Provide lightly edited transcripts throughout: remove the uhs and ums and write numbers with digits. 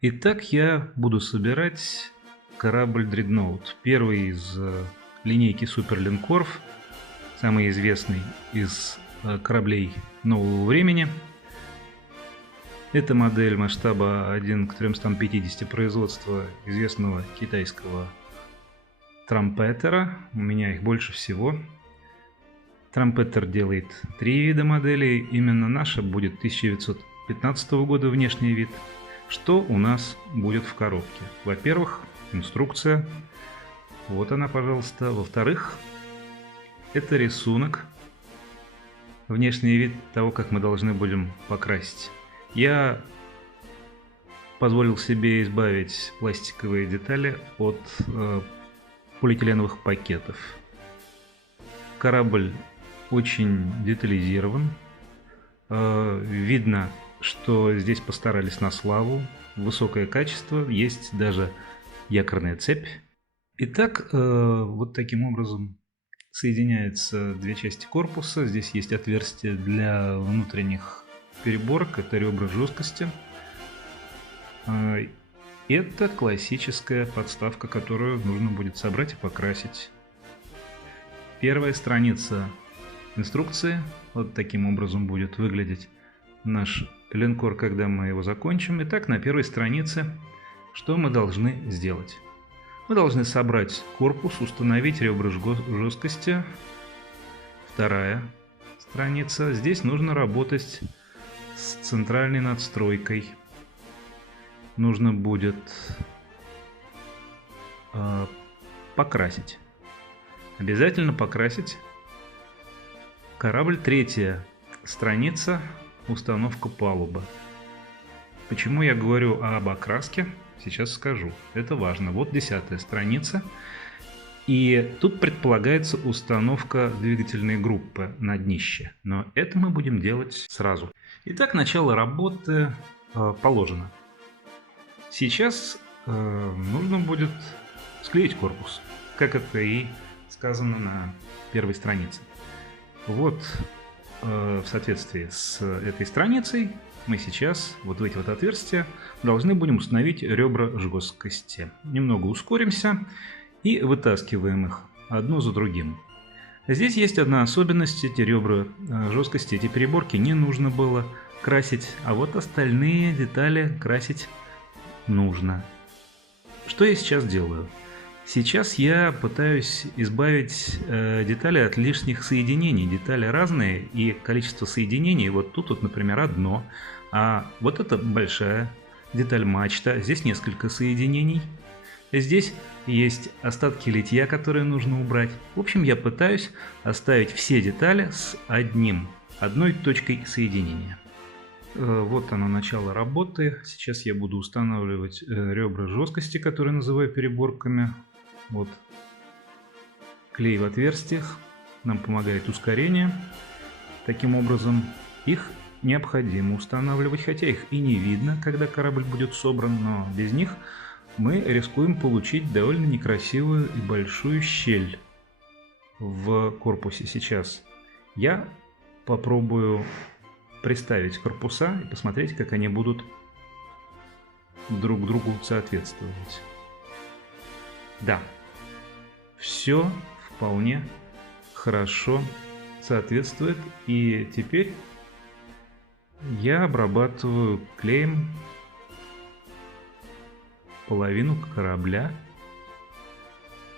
Итак, я буду собирать корабль Дредноут. Первый из линейки суперлинкоров, самый известный из кораблей нового времени. Это модель масштаба 1 к 350 производства известного китайского Трампетера. У меня их больше всего. Трампетер делает 3 вида моделей. Именно наша будет 1915 года внешний вид. Что у нас будет в коробке? Во-первых, инструкция. Вот она, пожалуйста. Во-вторых, это рисунок. Внешний вид того, как мы должны будем покрасить. Я позволил себе избавить пластиковые детали от полиэтиленовых пакетов. Корабль очень детализирован. Видно, что здесь постарались на славу. Высокое качество. Есть даже якорная цепь. Итак, вот таким образом соединяются две части корпуса. Здесь есть отверстие для внутренних переборок. Это ребра жесткости. Это классическая подставка, которую нужно будет собрать и покрасить. Первая страница инструкции. Вот таким образом будет выглядеть наш линкор, когда мы его закончим. Итак, на первой странице что мы должны сделать? Мы должны собрать корпус, установить ребра жесткости. Вторая страница. Здесь нужно работать с центральной надстройкой. Нужно будет покрасить. Обязательно покрасить корабль. Третья страница. Установка палубы. Почему я говорю об окраске? Сейчас скажу. Это важно. Вот 10-я страница. И тут предполагается установка двигательной группы на днище. Но это мы будем делать сразу. Итак, начало работы положено. Сейчас нужно будет склеить корпус, как это и сказано на первой странице. Вот в соответствии с этой страницей мы сейчас вот в эти вот отверстия должны будем установить ребра жесткости. Немного ускоримся и вытаскиваем их одно за другим. Здесь есть одна особенность. Эти ребра жесткости, эти переборки не нужно было красить, а вот остальные детали красить нужно. Что я сейчас делаю? Сейчас я пытаюсь избавить детали от лишних соединений. Детали разные, и количество соединений, вот тут, вот, например, одно, а вот это большая деталь мачта, здесь несколько соединений. Здесь есть остатки литья, которые нужно убрать. В общем, я пытаюсь оставить все детали с одной точкой соединения. Вот оно, начало работы. Сейчас я буду устанавливать ребра жесткости, которые называю переборками. Вот клей в отверстиях нам помогает ускорение. Таким образом, их необходимо устанавливать, хотя их и не видно, когда корабль будет собран, но без них мы рискуем получить довольно некрасивую и большую щель в корпусе. Сейчас я попробую приставить корпуса и посмотреть, как они будут друг другу соответствовать. Да, все вполне хорошо соответствует, и теперь я обрабатываю клеем половину корабля,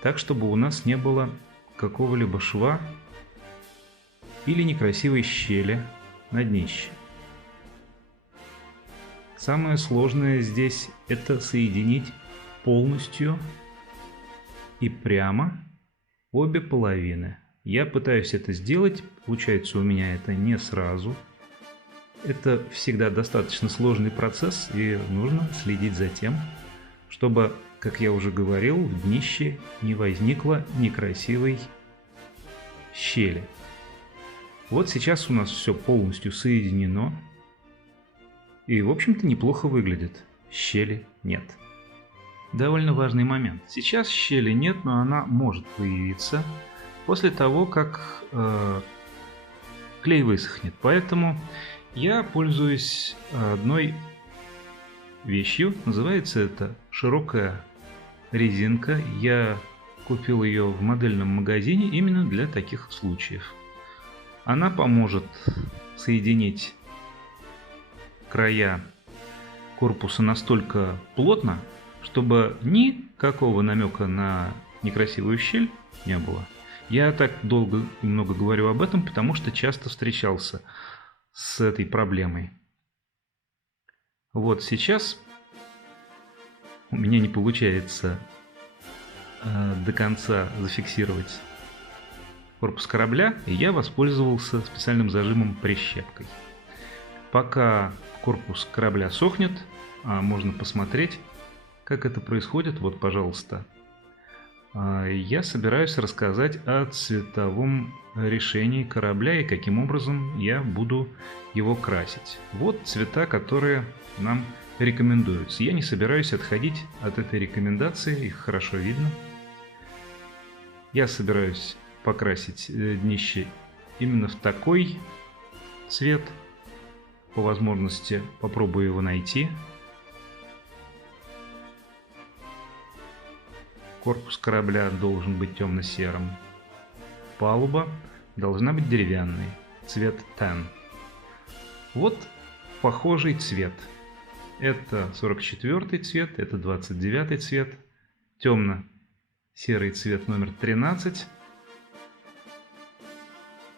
так, чтобы у нас не было какого-либо шва или некрасивой щели на днище. Самое сложное здесь — это соединить полностью и прямо обе половины. Я пытаюсь это сделать, получается у меня это не сразу. Это всегда достаточно сложный процесс, и нужно следить за тем, чтобы, как я уже говорил, в днище не возникло некрасивой щели. Вот сейчас у нас все полностью соединено, и, в общем-то, неплохо выглядит. Щели нет. Довольно важный момент. Сейчас щели нет, но она может появиться после того, как клей высохнет. Поэтому я пользуюсь одной вещью. Называется это широкая резинка. Я купил ее в модельном магазине именно для таких случаев. Она поможет соединить края корпуса настолько плотно, чтобы никакого намека на некрасивую щель не было. Я так долго и много говорю об этом, потому что часто встречался с этой проблемой. Вот сейчас у меня не получается до конца зафиксировать корпус корабля, и я воспользовался специальным зажимом прищепкой. Пока корпус корабля сохнет, можно посмотреть, как это происходит. Вот, пожалуйста. Я собираюсь рассказать о цветовом решении корабля и каким образом я буду его красить. Вот цвета, которые нам рекомендуются. Я не собираюсь отходить от этой рекомендации, их хорошо видно. Я собираюсь покрасить днище именно в такой цвет. По возможности попробую его найти. Корпус корабля должен быть темно-серым. Палуба должна быть деревянной. Цвет tan. Вот похожий цвет. Это 44-й цвет, это 29-й цвет. Темно-серый цвет номер 13.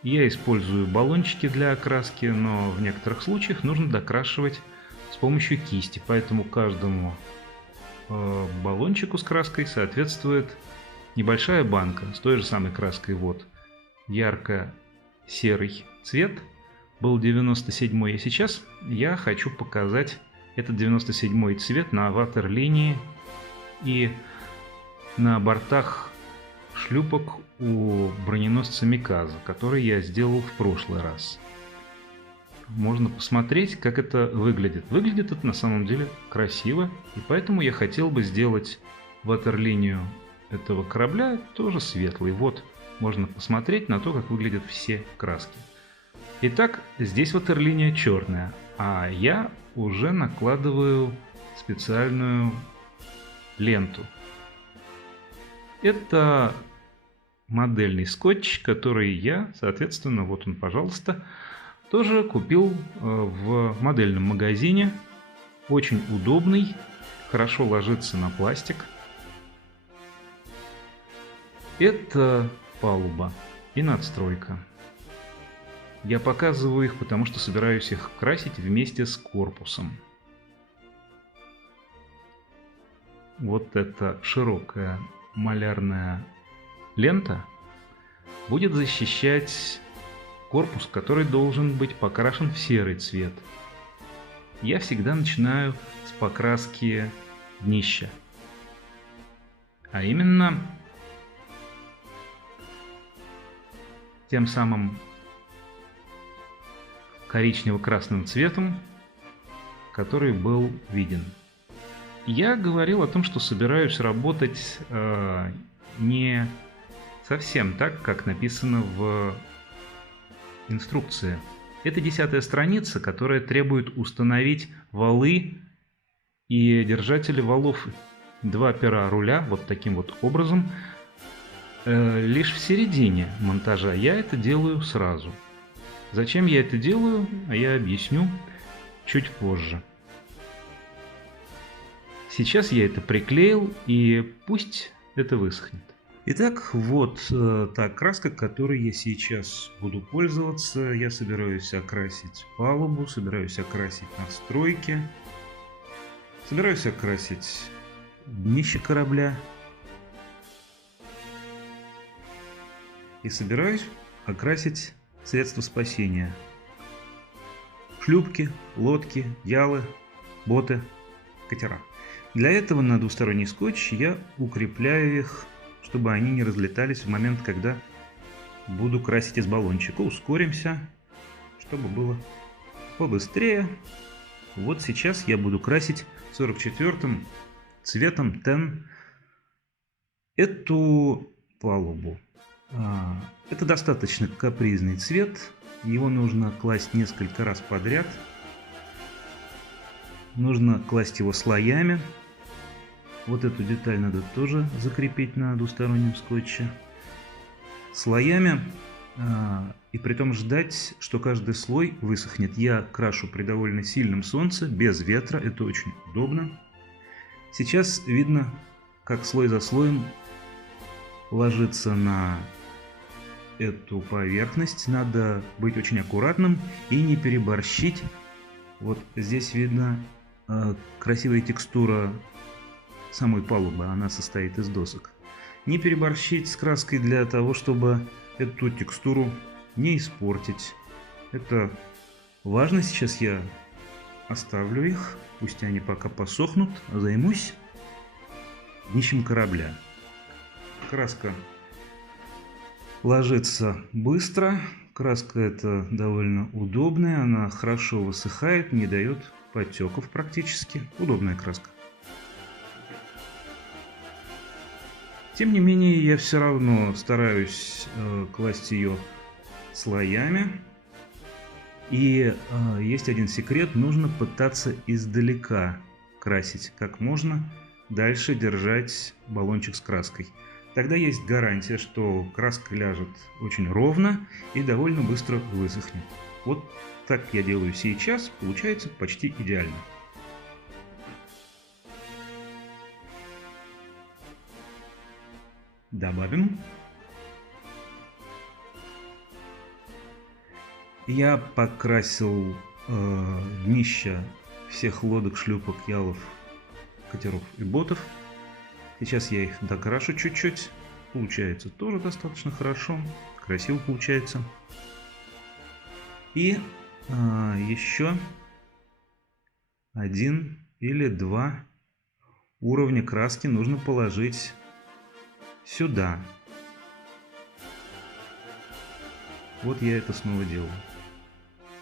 Я использую баллончики для окраски, но в некоторых случаях нужно докрашивать с помощью кисти. Поэтому каждому баллончику с краской соответствует небольшая банка с той же самой краской. Вот ярко-серый цвет был 97-й, а сейчас я хочу показать этот 97-й цвет на ватерлинии и на бортах шлюпок у броненосца Миказа, который я сделал в прошлый раз. Можно посмотреть, как это выглядит. Выглядит это на самом деле красиво, и поэтому я хотел бы сделать ватерлинию этого корабля тоже светлой. Вот, можно посмотреть на то, как выглядят все краски. Итак, здесь ватерлиния черная, а я уже накладываю специальную ленту. Это модельный скотч, который я, соответственно, вот он, пожалуйста, тоже купил в модельном магазине. Очень удобный, хорошо ложится на пластик. Это палуба и надстройка. Я показываю их, потому что собираюсь их красить вместе с корпусом. Вот эта широкая малярная лента будет защищать корпус, который должен быть покрашен в серый цвет. Я всегда начинаю с покраски днища. А именно тем самым коричнево-красным цветом, который был виден. Я говорил о том, что собираюсь работать не совсем так, как написано в инструкции. Это 10-я страница, которая требует установить валы и держатели валов. Два пера руля вот таким вот образом. Лишь в середине монтажа я это делаю сразу. Зачем я это делаю, я объясню чуть позже. Сейчас я это приклеил, и пусть это высохнет. Итак, вот та краска, которой я сейчас буду пользоваться. Я собираюсь окрасить палубу, собираюсь окрасить надстройки, собираюсь окрасить днище корабля и собираюсь окрасить средства спасения. Шлюпки, лодки, ялы, боты, катера. Для этого на двусторонний скотч я укрепляю их, чтобы они не разлетались в момент, когда буду красить из баллончика. Ускоримся, чтобы было побыстрее. Вот сейчас я буду красить 44-м цветом tan эту палубу. Это достаточно капризный цвет. Его нужно класть несколько раз подряд. нужно класть его слоями. Вот эту деталь надо тоже закрепить на двустороннем скотче. Слоями, и при том ждать, что каждый слой высохнет. Я крашу при довольно сильном солнце, без ветра, это очень удобно. Сейчас видно, как слой за слоем ложится на эту поверхность. Надо быть очень аккуратным и не переборщить. Вот здесь видно красивая текстура самой палубы, она состоит из досок. Не переборщить с краской для того, чтобы эту текстуру не испортить. Это важно. Сейчас я оставлю их, пусть они пока посохнут, а займусь днищем корабля. Краска ложится быстро, краска эта довольно удобная, она хорошо высыхает, не дает подтеков практически. Удобная краска. Тем не менее, я все равно стараюсь класть ее слоями. И есть один секрет: нужно пытаться издалека красить, как можно дальше держать баллончик с краской. Тогда есть гарантия, что краска ляжет очень ровно и довольно быстро высохнет. Вот так я делаю сейчас, получается почти идеально. Добавим. Я покрасил днища всех лодок, шлюпок, ялов, катеров и ботов. Сейчас я их докрашу чуть-чуть. Получается тоже достаточно хорошо. Красиво получается. И еще один или два уровня краски нужно положить сюда. Вот я это снова делаю.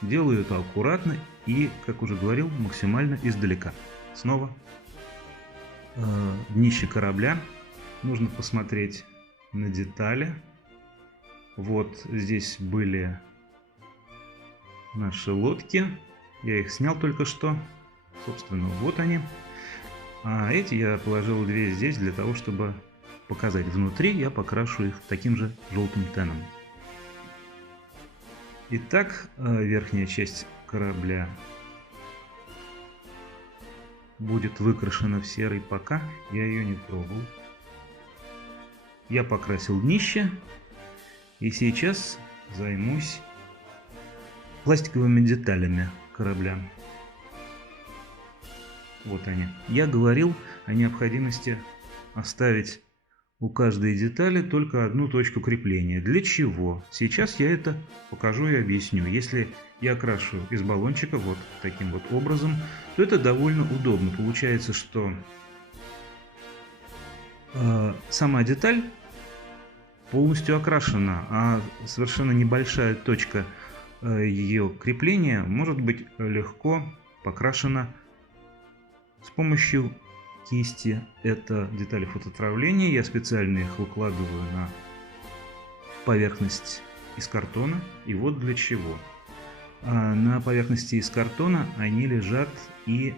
Делаю это аккуратно и, как уже говорил, максимально издалека. Снова днище корабля. Нужно посмотреть на детали. Вот здесь были наши лодки. Я их снял только что. Собственно, вот они. А эти я положил две здесь для того, чтобы показать. Внутри я покрашу их таким же желтым тоном. Итак, верхняя часть корабля будет выкрашена в серый, пока я ее не трогал. Я покрасил днище и сейчас займусь пластиковыми деталями корабля. Вот они. Я говорил о необходимости оставить у каждой детали только одну точку крепления. Для чего? Сейчас я это покажу и объясню. Если я крашу из баллончика вот таким вот образом, то это довольно удобно. Получается, что сама деталь полностью окрашена, а совершенно небольшая точка ее крепления может быть легко покрашена с помощью кисти. Это детали фототравления. Я специально их выкладываю на поверхность из картона. И вот для чего. На поверхности из картона они лежат, и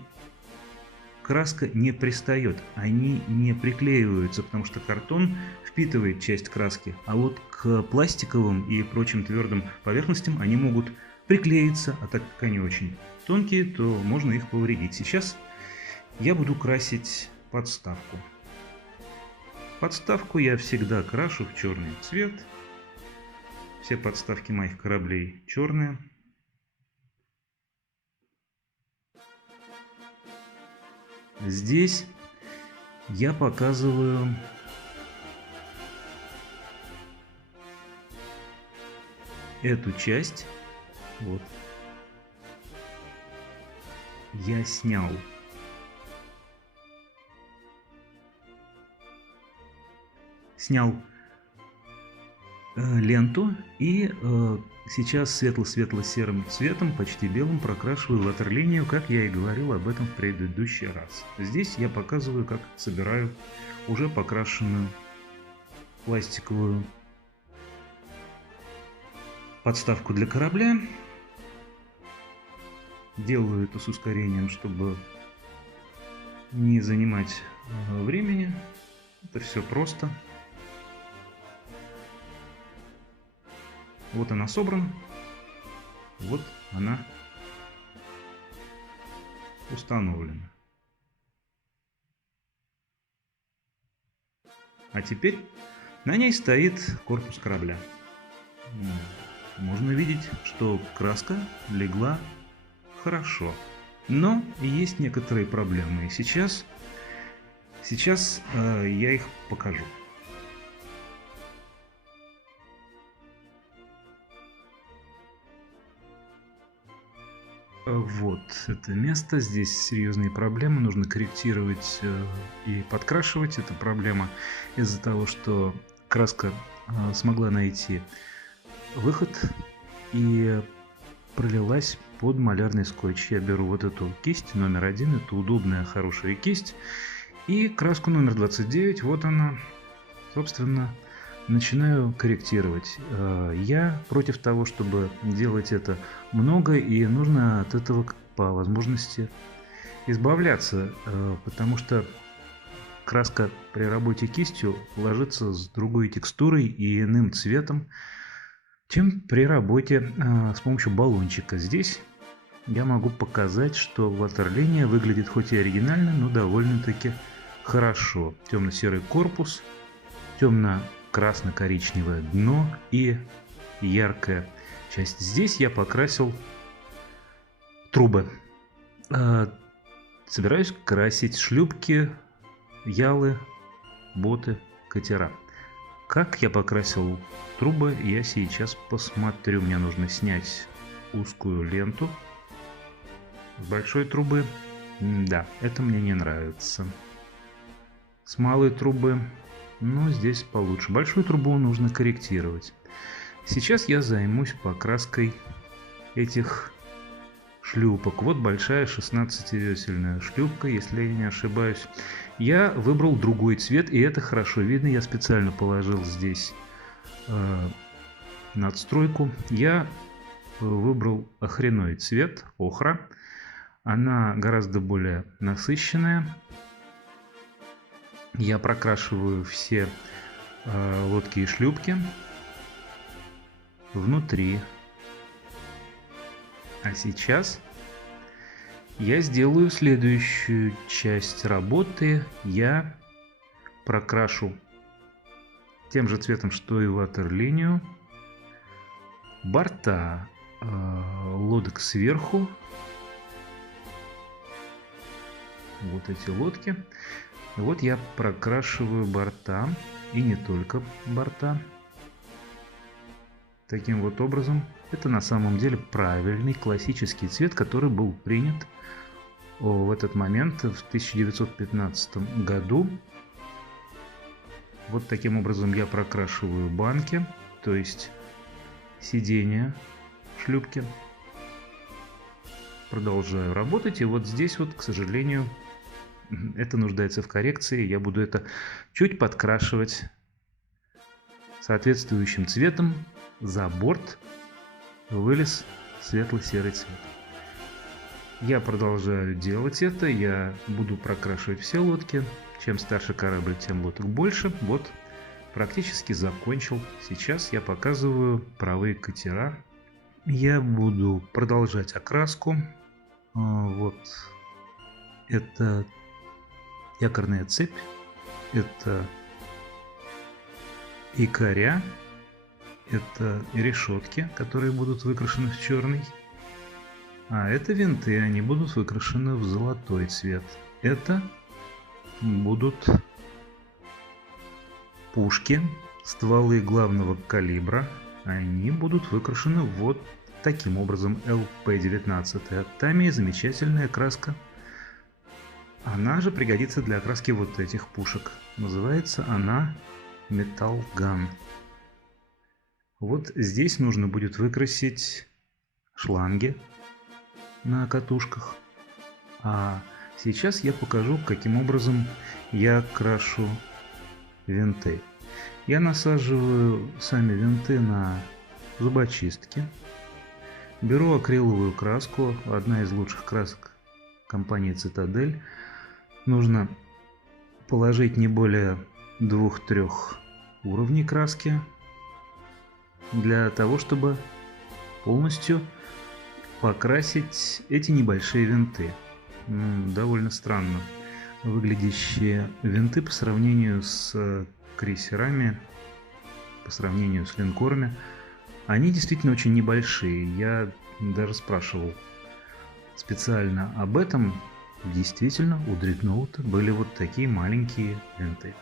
краска не пристает, они не приклеиваются, потому что картон впитывает часть краски, а вот к пластиковым и прочим твердым поверхностям они могут приклеиться, а так как они очень тонкие, то можно их повредить. Сейчас я буду красить подставку. Подставку я всегда крашу в черный цвет. Все подставки моих кораблей черные. Здесь я показываю эту часть. Вот. Я снял ленту и сейчас светло-светло-серым цветом, почти белым, прокрашиваю ватерлинию, как я и говорил об этом в предыдущий раз. Здесь я показываю, как собираю уже покрашенную пластиковую подставку для корабля. Делаю это с ускорением, чтобы не занимать времени. Это все просто. Вот она собрана. Вот она установлена. А теперь на ней стоит корпус корабля. Можно видеть, что краска легла хорошо. Но есть некоторые проблемы. И сейчас я их покажу. Вот это место. Здесь серьезные проблемы. Нужно корректировать и подкрашивать. Это проблема из-за того, что краска смогла найти выход и пролилась под малярный скотч. Я беру вот эту кисть номер 1. Это удобная, хорошая кисть. И краску номер 29. Вот она. Собственно, начинаю корректировать. Я против того, чтобы делать это много, и нужно от этого по возможности избавляться, потому что краска при работе кистью ложится с другой текстурой и иным цветом, чем при работе с помощью баллончика. Здесь я могу показать, что ватерлиния выглядит хоть и оригинально, но довольно-таки хорошо. Темно-серый корпус, темно-красно-коричневое дно и яркая часть. Здесь я покрасил трубы. Собираюсь красить шлюпки, ялы, боты, катера. Как я покрасил трубы, я сейчас посмотрю. Мне нужно снять узкую ленту с большой трубы. Да, это мне не нравится. С малой трубы, но здесь получше. Большую трубу нужно корректировать. Сейчас я займусь покраской этих шлюпок. Вот большая 16-весельная шлюпка, если я не ошибаюсь. Я выбрал другой цвет, и это хорошо видно. Я специально положил здесь надстройку. Я выбрал охренной цвет, охра. Она гораздо более насыщенная. Я прокрашиваю все лодки и шлюпки внутри. А сейчас я сделаю следующую часть работы. Я прокрашу тем же цветом, что и ватерлинию, борта лодок сверху. Вот эти лодки. Вот я прокрашиваю борта, и не только борта. Таким вот образом. Это на самом деле правильный классический цвет, который был принят в этот момент в 1915 году. Вот таким образом я прокрашиваю банки, то есть сиденья шлюпки. Продолжаю работать, и вот здесь вот, к сожалению, это нуждается в коррекции. Я буду это чуть подкрашивать соответствующим цветом. За борт вылез светло-серый цвет. Я продолжаю делать это. Я буду прокрашивать все лодки. Чем старше корабль, тем лодок больше. Вот, практически закончил. Сейчас я показываю правые катера. Я буду продолжать окраску. Вот. Это якорная цепь. Это якоря. Это решетки, которые будут выкрашены в черный. А это винты, они будут выкрашены в золотой цвет. Это будут пушки, стволы главного калибра. Они будут выкрашены вот таким образом. ЛП-19 от Тами, замечательная краска. Она же пригодится для окраски вот этих пушек. Называется она Metal Gun. Вот здесь нужно будет выкрасить шланги на катушках. А сейчас я покажу, каким образом я крашу винты. Я насаживаю сами винты на зубочистки. Беру акриловую краску, одна из лучших красок компании Citadel. Нужно положить не более 2-3 уровней краски для того, чтобы полностью покрасить эти небольшие винты. Довольно странно выглядящие винты по сравнению с крейсерами, по сравнению с линкорами. Они действительно очень небольшие. Я даже спрашивал специально об этом. Действительно, у Дредноута были вот такие маленькие винты.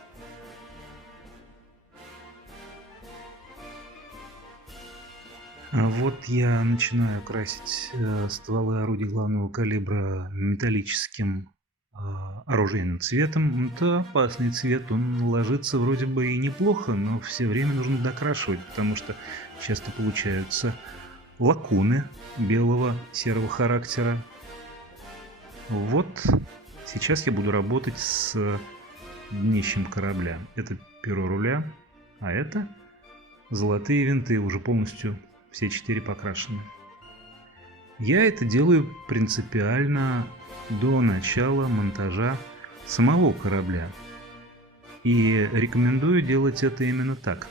А вот я начинаю красить стволы орудий главного калибра металлическим оружейным цветом. Это опасный цвет, он ложится вроде бы и неплохо, но все время нужно докрашивать, потому что часто получаются лакуны белого серого характера. Вот сейчас я буду работать с днищем корабля. Это перо руля, а это золотые винты, уже полностью все 4 покрашены. Я это делаю принципиально до начала монтажа самого корабля. И рекомендую делать это именно так,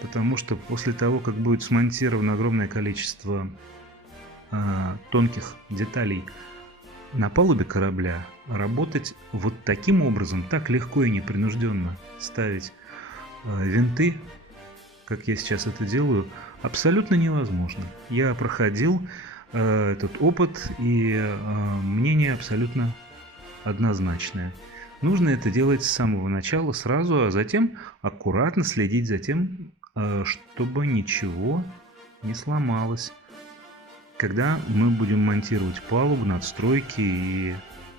потому что после того, как будет смонтировано огромное количество тонких деталей на палубе корабля, работать вот таким образом, так легко и непринужденно ставить винты, как я сейчас это делаю, абсолютно невозможно. Я проходил этот опыт, и мнение абсолютно однозначное. Нужно это делать с самого начала, сразу, а затем аккуратно следить за тем, чтобы ничего не сломалось. Когда мы будем монтировать палубу, надстройки и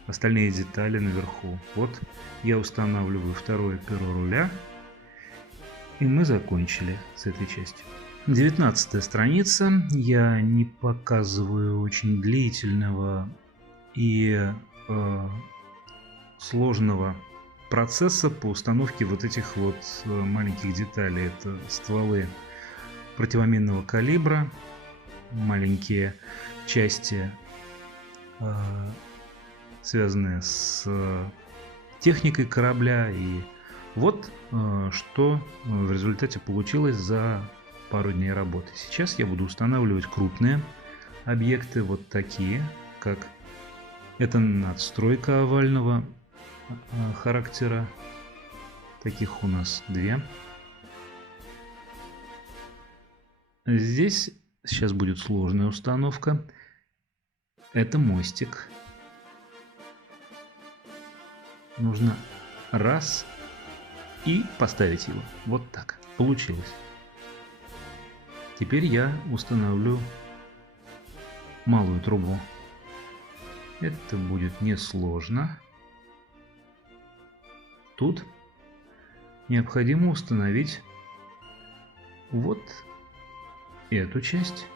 остальные детали наверху. Вот я устанавливаю второе перо руля, и мы закончили с этой частью. 19 страница. Я не показываю очень длительного и сложного процесса по установке вот этих вот маленьких деталей. Это стволы противоминного калибра, маленькие части, связанные с техникой корабля. И вот что в результате получилось за пару дней работы. Сейчас я буду устанавливать крупные объекты, вот такие, как это надстройка овального характера. Таких у нас 2. Здесь сейчас будет сложная установка. Это мостик. Нужно раз и поставить его. Вот так. Получилось. Теперь я установлю малую трубу. Это будет несложно. Тут необходимо установить вот эту часть,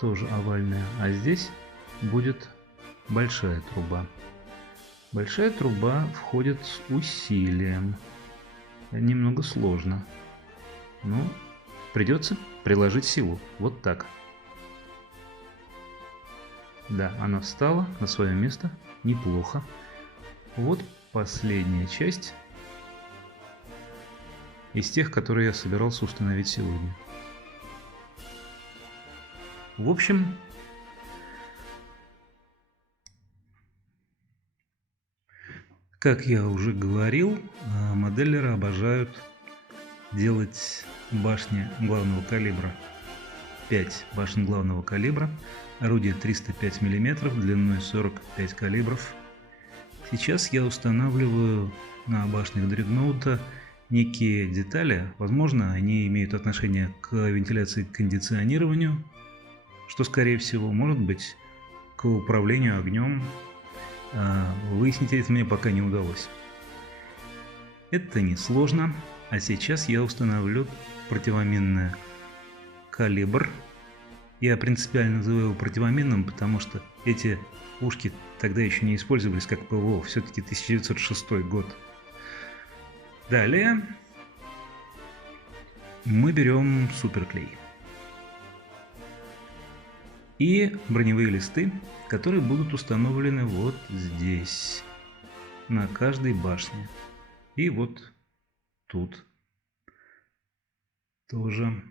тоже овальная, а здесь будет большая труба. Большая труба входит с усилием. Немного сложно, но придется приложить силу. Вот так. Да, она встала на свое место. Неплохо. Вот последняя часть из тех, которые я собирался установить сегодня. В общем, как я уже говорил, моделлеры обожают делать башни главного калибра. 5 башен главного калибра, орудие 305 мм, длиной 45 калибров. Сейчас я устанавливаю на башнях Дредноута некие детали. Возможно, они имеют отношение к вентиляции и кондиционированию, что, скорее всего, может быть, к управлению огнем. Выяснить это мне пока не удалось. Это несложно. А сейчас я установлю противоминный калибр. Я принципиально называю его противоминным, потому что эти пушки тогда еще не использовались как ПВО. Все-таки 1906 год. Далее мы берем суперклей и броневые листы, которые будут установлены вот здесь. на каждой башне. И вот тут тоже.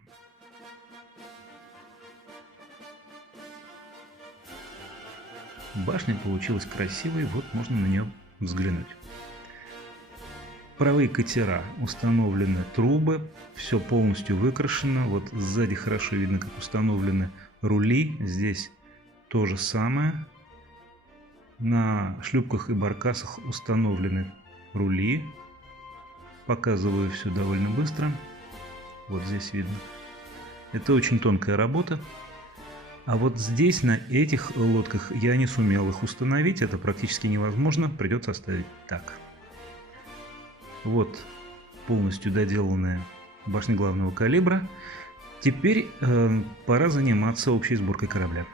Башня получилась красивой, вот можно на нее взглянуть. Паровые катера, установлены трубы, все полностью выкрашено. Вот сзади хорошо видно, как установлены рули. Здесь то же самое. На шлюпках и баркасах установлены рули. Показываю все довольно быстро. Вот здесь видно. Это очень тонкая работа. А вот здесь, на этих лодках, я не сумел их установить. Это практически невозможно. Придется оставить так. Вот полностью доделанная башня главного калибра. Теперь пора заниматься общей сборкой корабля.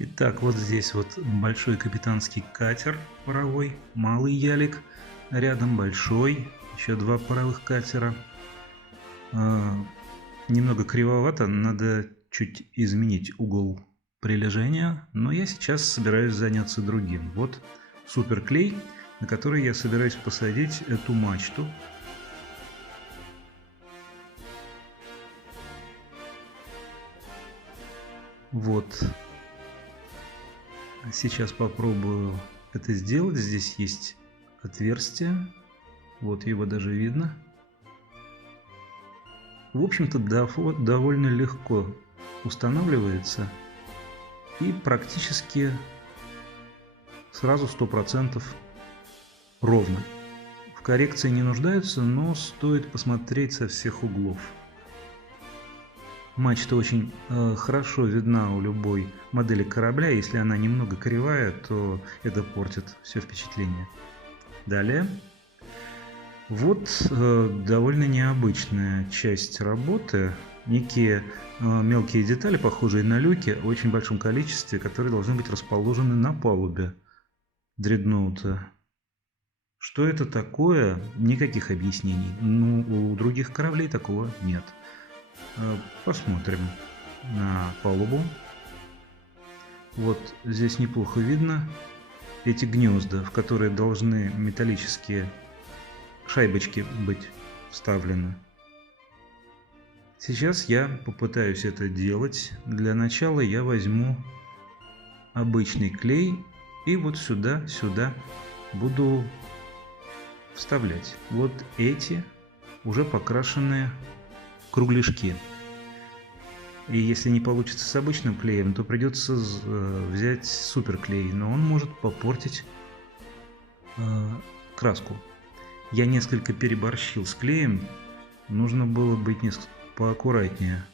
Итак, вот здесь вот большой капитанский катер паровой, малый ялик, рядом большой, еще два паровых катера. Немного кривовато, надо чуть изменить угол прилежения, но я сейчас собираюсь заняться другим. Вот суперклей, на который я собираюсь посадить эту мачту. Вот. Сейчас попробую это сделать. Здесь есть отверстие. Вот его даже видно. В общем-то, довольно легко устанавливается. И практически сразу 100% ровно. В коррекции не нуждаются, но стоит посмотреть со всех углов. Мачта очень хорошо видна у любой модели корабля. Если она немного кривая, то это портит все впечатление. Далее. Вот довольно необычная часть работы. Некие мелкие детали, похожие на люки, в очень большом количестве, которые должны быть расположены на палубе дредноута. Что это такое? Никаких объяснений. Ну, у других кораблей такого нет. Посмотрим на палубу. Вот здесь неплохо видно эти гнезда, в которые должны металлические шайбочки быть вставлены. Сейчас я попытаюсь это делать. Для начала я возьму обычный клей и вот сюда буду вставлять вот эти уже покрашенные кругляшки. И если не получится с обычным клеем, то придется взять суперклей, но он может попортить краску. Я несколько переборщил с клеем, нужно было быть несколько поаккуратнее.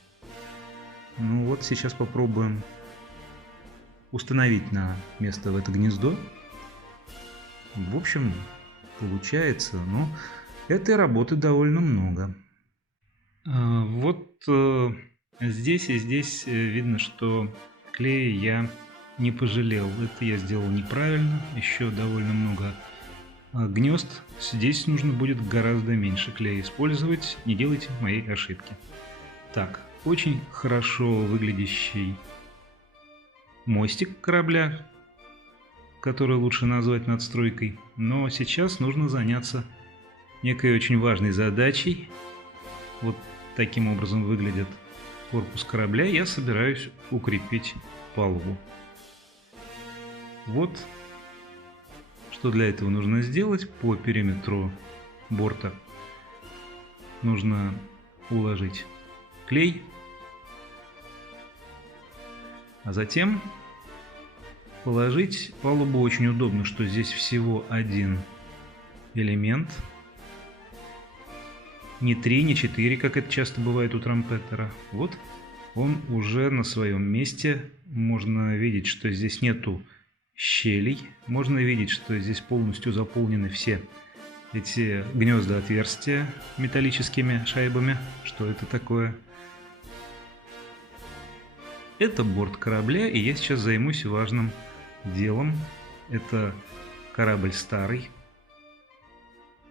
Ну вот сейчас попробуем установить на место в это гнездо. В общем, получается, но этой работы довольно много. Вот здесь и здесь видно, что клея я не пожалел. Это я сделал неправильно. Еще довольно много гнезд. Здесь нужно будет гораздо меньше клея использовать. Не делайте моей ошибки. Так, очень хорошо выглядящий мостик корабля, который лучше назвать надстройкой. Но сейчас нужно заняться некой очень важной задачей. Вот таким образом выглядит корпус корабля. Я собираюсь укрепить палубу. Вот что для этого нужно сделать. По периметру борта нужно уложить клей, а затем положить палубу. Очень удобно, что здесь всего один элемент. Не 3, не 4, как это часто бывает у трампетера. Вот он уже на своем месте. Можно видеть, что здесь нету щелей. Можно видеть, что здесь полностью заполнены все эти гнезда отверстия металлическими шайбами. Что это такое? Это борт корабля, и я сейчас займусь важным делом. Это корабль старый.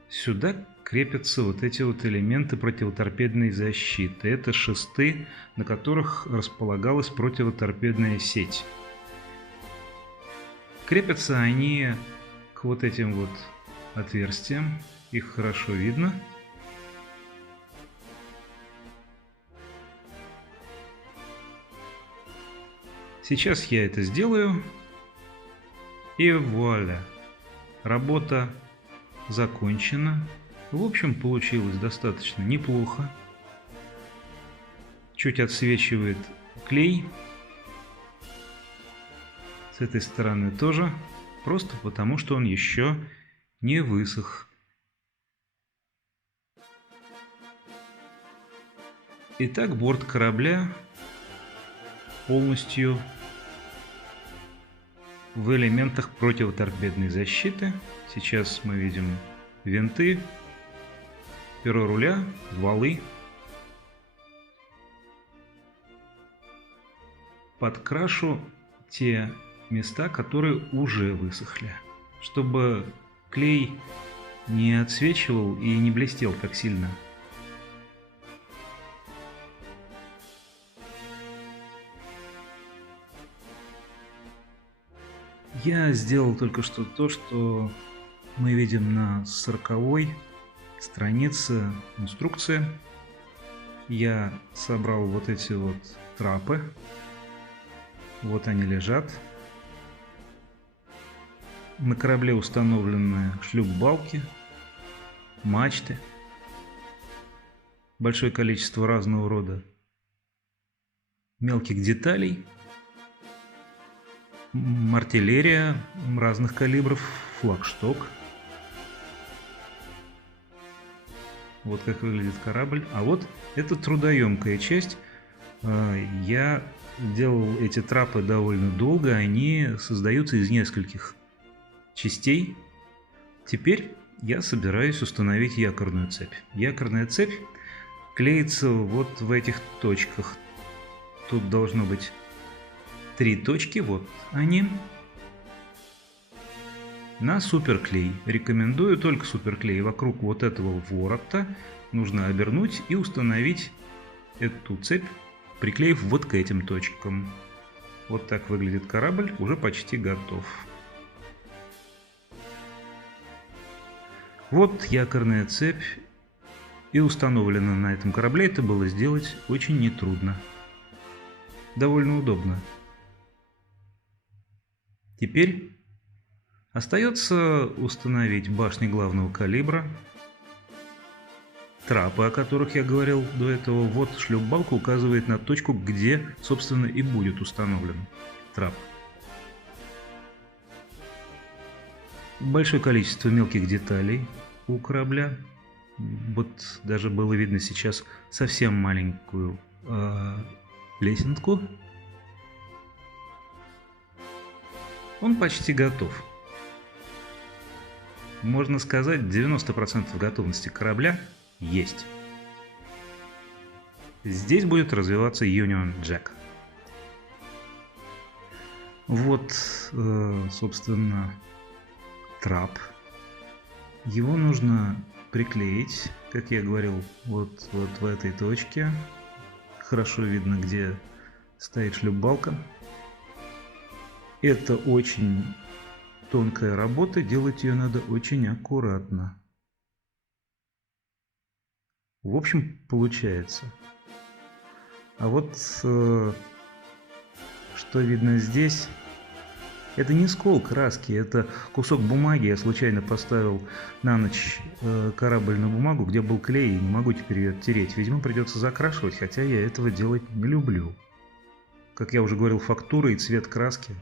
Сюда крепятся вот эти вот элементы противоторпедной защиты. Это шесты, на которых располагалась противоторпедная сеть. Крепятся они к вот этим вот отверстиям. Их хорошо видно. Сейчас я это сделаю. И вуаля! Работа закончена. В общем, получилось достаточно неплохо. Чуть отсвечивает клей. С этой стороны тоже. Просто потому, что он еще не высох. Итак, борт корабля полностью в элементах противоторпедной защиты. Сейчас мы видим винты, перо руля, валы. Подкрашу те места, которые уже высохли, чтобы клей не отсвечивал и не блестел так сильно. Я сделал только что то, что мы видим на 40-й странице инструкции. Я собрал вот эти вот трапы. Вот они лежат. На корабле установлены шлюп-балки, мачты, большое количество разного рода мелких деталей, артиллерия разных калибров, флагшток. Вот как выглядит корабль. А вот это трудоемкая часть. Я делал эти трапы довольно долго. Они создаются из нескольких частей. Теперь я собираюсь установить якорную цепь. Якорная цепь клеится вот в этих точках. Тут должно быть 3 точки, вот они. На суперклей. Рекомендую только суперклей. Вокруг вот этого ворота нужно обернуть и установить эту цепь, приклеив вот к этим точкам. Вот так выглядит корабль, уже почти готов. Вот якорная цепь и установлена на этом корабле. Это было сделать очень нетрудно. Довольно удобно. Теперь остается установить башни главного калибра, трапы, о которых я говорил до этого. Вот шлюп-балка указывает на точку, где, собственно, и будет установлен трап. Большое количество мелких деталей у корабля. Вот даже было видно сейчас совсем маленькую лесенку. Он почти готов. Можно сказать, 90% готовности корабля есть. Здесь будет развиваться Union Jack. Вот, собственно, трап. Его нужно приклеить, как я говорил, вот в этой точке. Хорошо видно, где стоит шлюп-балка. Это очень тонкая работа, делать ее надо очень аккуратно. В общем, получается. А вот что видно здесь, это не скол краски, это кусок бумаги. Я случайно поставил на ночь корабль на бумагу, где был клей, и не могу теперь ее оттереть. Видимо, придется закрашивать, хотя я этого делать не люблю. Как я уже говорил, фактура и цвет краски.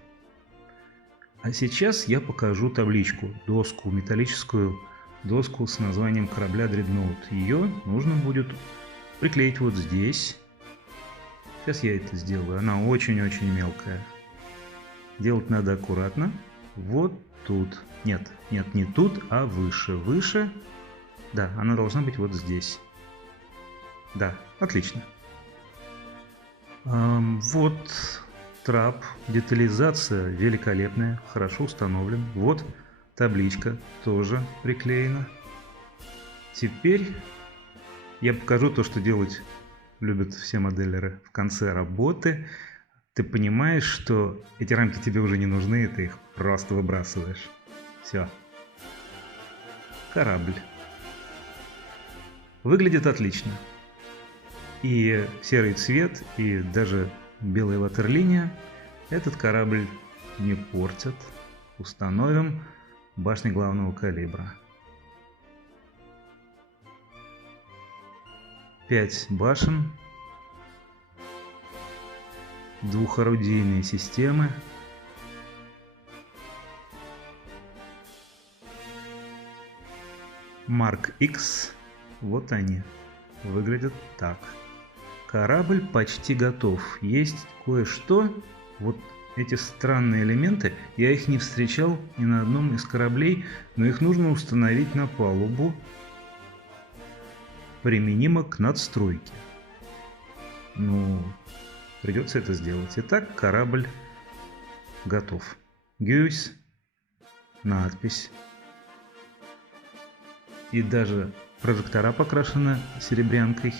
А сейчас я покажу табличку, доску, металлическую доску с названием корабля Dreadnought. Ее нужно будет приклеить вот здесь. Сейчас я это сделаю, она очень-очень мелкая. Делать надо аккуратно. Вот тут. Нет, не тут, а выше. Выше. Да, она должна быть вот здесь. Да, отлично. Вот трап, детализация великолепная, хорошо установлен. Вот табличка тоже приклеена. Теперь я покажу то, что делать любят все моделеры в конце работы. Ты понимаешь, что эти рамки тебе уже не нужны, ты их просто выбрасываешь. Все, корабль. Выглядит отлично. И серый цвет, и даже белая ватерлиния этот корабль не портят. Установим башни главного калибра. 5 башен, двухорудийные системы, Mark X, вот они, выглядят так. Корабль почти готов. Есть кое-что, вот эти странные элементы, я их не встречал ни на одном из кораблей, но их нужно установить на палубу, применимо к надстройке. Ну, придется это сделать. Итак, корабль готов. Гюйс, надпись. И даже прожектора покрашены серебрянкой.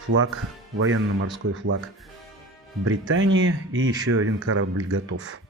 Флаг, военно-морской флаг Британии, и еще один корабль готов.